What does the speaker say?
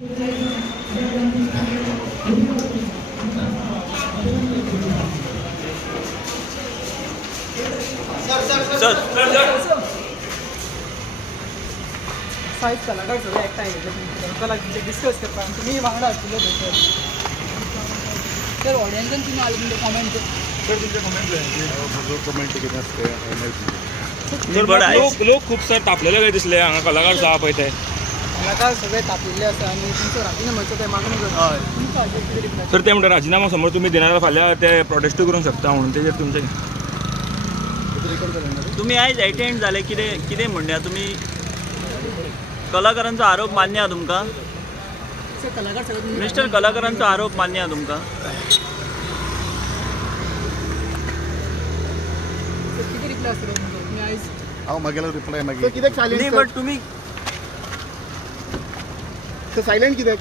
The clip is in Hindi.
सायज कलाकार सगळे एकठांय कला डिस्कस करता तुम्ही वांगडा आसले तर ऑडियन्सान तुम्ही आले तुमचे कॉमेंट सर तुमचे कॉमेंट कितें लोक खूप सर तापलेले काय दिसले हांगा कलाकार आहा पळय ते कलाकार सगळे तापिल्ले आसा आनी तुमचो राजिनाम्याचो ते मागणी करता तुमकां हाचेर कितें रिप्लाय सर ते म्हणटा राजिनामा समोर तुम्ही देणार फाल्यां ते प्रोटेस्ट करूंक शकता म्हणून तेजेर तुमचें तुम्ही आयज एटेंड जाले कितें म्हणया तुम्ही कलाकारांचो आरोप मान्य आहा तुमकां कलाकार सगळे मिस्टर कलाकारांचो आरोप मान्य आहा तुमकां कितें रिप्लाय आसतलो तुमी आयज हांव मागेलो रिप्लाय मागीर कित्याक सायलेंट बट तुम्ही सायलेंट कित्याक